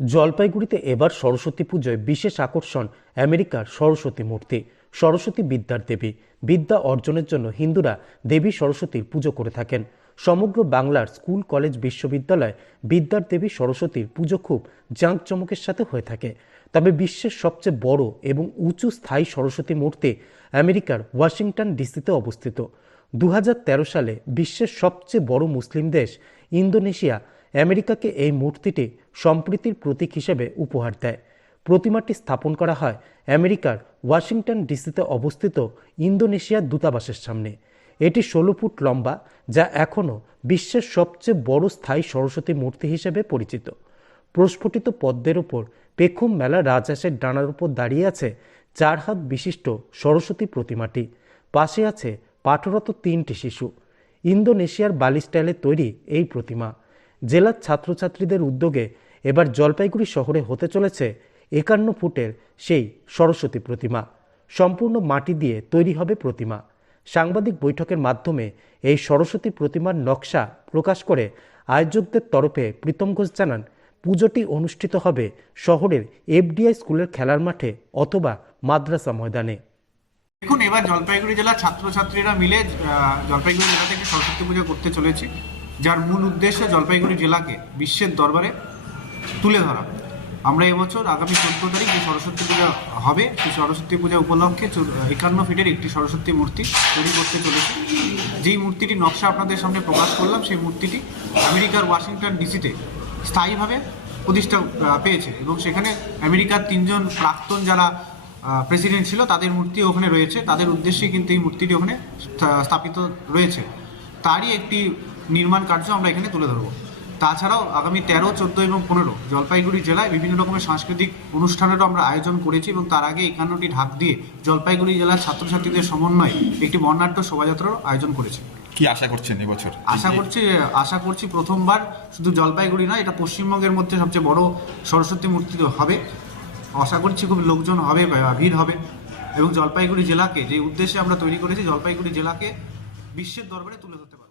জলপাইগুড়িতে এবার সরস্বতী পুজোয় বিশেষ আকর্ষণ আমেরিকার সরস্বতী মূর্তি। সরস্বতী বিদ্যার দেবী। বিদ্যা অর্জনের জন্য হিন্দুরা দেবী সরস্বতীর পুজো করে থাকেন। সমগ্র বাংলার স্কুল, কলেজ, বিশ্ববিদ্যালয় বিদ্যার দেবী সরস্বতীর পুজো খুব জাঁকজমকের সাথে হয়ে থাকে। তবে বিশ্বের সবচেয়ে বড় এবং উঁচু স্থায়ী সরস্বতী মূর্তি আমেরিকার ওয়াশিংটন ডিসিতে অবস্থিত। 2013 সালে বিশ্বের সবচেয়ে বড় মুসলিম দেশ ইন্দোনেশিয়া আমেরিকাকে এই মূর্তিটি সম্প্রীতির প্রতীক হিসেবে উপহার দেয়। প্রতিমাটি স্থাপন করা হয় আমেরিকার ওয়াশিংটন ডিসিতে অবস্থিত ইন্দোনেশিয়ার দূতাবাসের সামনে। এটি 16 ফুট লম্বা, যা এখনও বিশ্বের সবচেয়ে বড় স্থায়ী সরস্বতী মূর্তি হিসেবে পরিচিত। প্রস্ফুটিত পদ্মের ওপর পেখম মেলা রাজহাঁসের ডানার উপর দাঁড়িয়ে আছে 4 হাত বিশিষ্ট সরস্বতী প্রতিমাটি। পাশে আছে পাঠরত 3টি শিশু। ইন্দোনেশিয়ার বালি স্টাইলে তৈরি এই প্রতিমা। জেলার ছাত্রছাত্রীদের উদ্যোগে এবার জলপাইগুড়ি শহরে হতে চলেছে 51 ফুটের সেই সরস্বতী প্রতিমা। সম্পূর্ণ মাটি দিয়ে তৈরি হবে প্রতিমা। সাংবাদিক বৈঠকের মাধ্যমে এই সরস্বতী প্রতিমার নকশা প্রকাশ করে আয়োজকদের তরফে প্রীতম ঘোষ জানান, পুজোটি অনুষ্ঠিত হবে শহরের এফডিআই স্কুলের খেলার মাঠে অথবা মাদ্রাসা ময়দানে। দেখুন, এবার জলপাইগুড়ি জেলার ছাত্রছাত্রীরা মিলে জলপাইগুড়ি জেলাতে একটি সরস্বতী পুজো করতে চলেছি, যার মূল উদ্দেশ্য জলপাইগুড়ি জেলাকে বিশ্বের দরবারে তুলে ধরা। আমরা এবছর আগামী 14 তারিখ যে সরস্বতী পূজা হবে, সেই সরস্বতী পূজা উপলক্ষে 51 ফিটের একটি সরস্বতী মূর্তি তৈরি করতে চলেছি। যেই মূর্তিটির নকশা আপনাদের সামনে প্রকাশ করলাম, সেই মূর্তিটি আমেরিকার ওয়াশিংটন ডিসিতে স্থায়ীভাবে প্রতিষ্ঠা পেয়েছে এবং সেখানে আমেরিকার 3 জন প্রাক্তন যারা প্রেসিডেন্ট ছিল তাদের মূর্তি ওখানে রয়েছে। তাদের উদ্দেশ্যে কিন্তু এই মূর্তিটি ওখানে স্থাপিত রয়েছে। তারই একটি নির্মাণ কার্য আমরা এখানে তুলে ধরবো। তাছাড়াও আগামী 13, 14 এবং 15 জলপাইগুড়ি জেলায় বিভিন্ন রকমের সাংস্কৃতিক অনুষ্ঠানেরও আমরা আয়োজন করেছি এবং তার আগে 51টি ঢাক দিয়ে জলপাইগুড়ি জেলার ছাত্রছাত্রীদের সমন্বয়ে একটি বর্ণাঢ্য শোভাযাত্রার আয়োজন করেছি। কি আশা করছেন এবছর? আশা করছি প্রথমবার শুধু জলপাইগুড়ি নয়, এটা পশ্চিমবঙ্গের মধ্যে সবচেয়ে বড় সরস্বতী মূর্তি হবে। আশা করছি খুব লোকজন হবে, ভিড় হবে এবং জলপাইগুড়ি জেলাকে যে উদ্দেশ্যে আমরা তৈরি করেছি, জলপাইগুড়ি জেলাকে বিশ্বের দরবারে তুলে ধরতে পারব।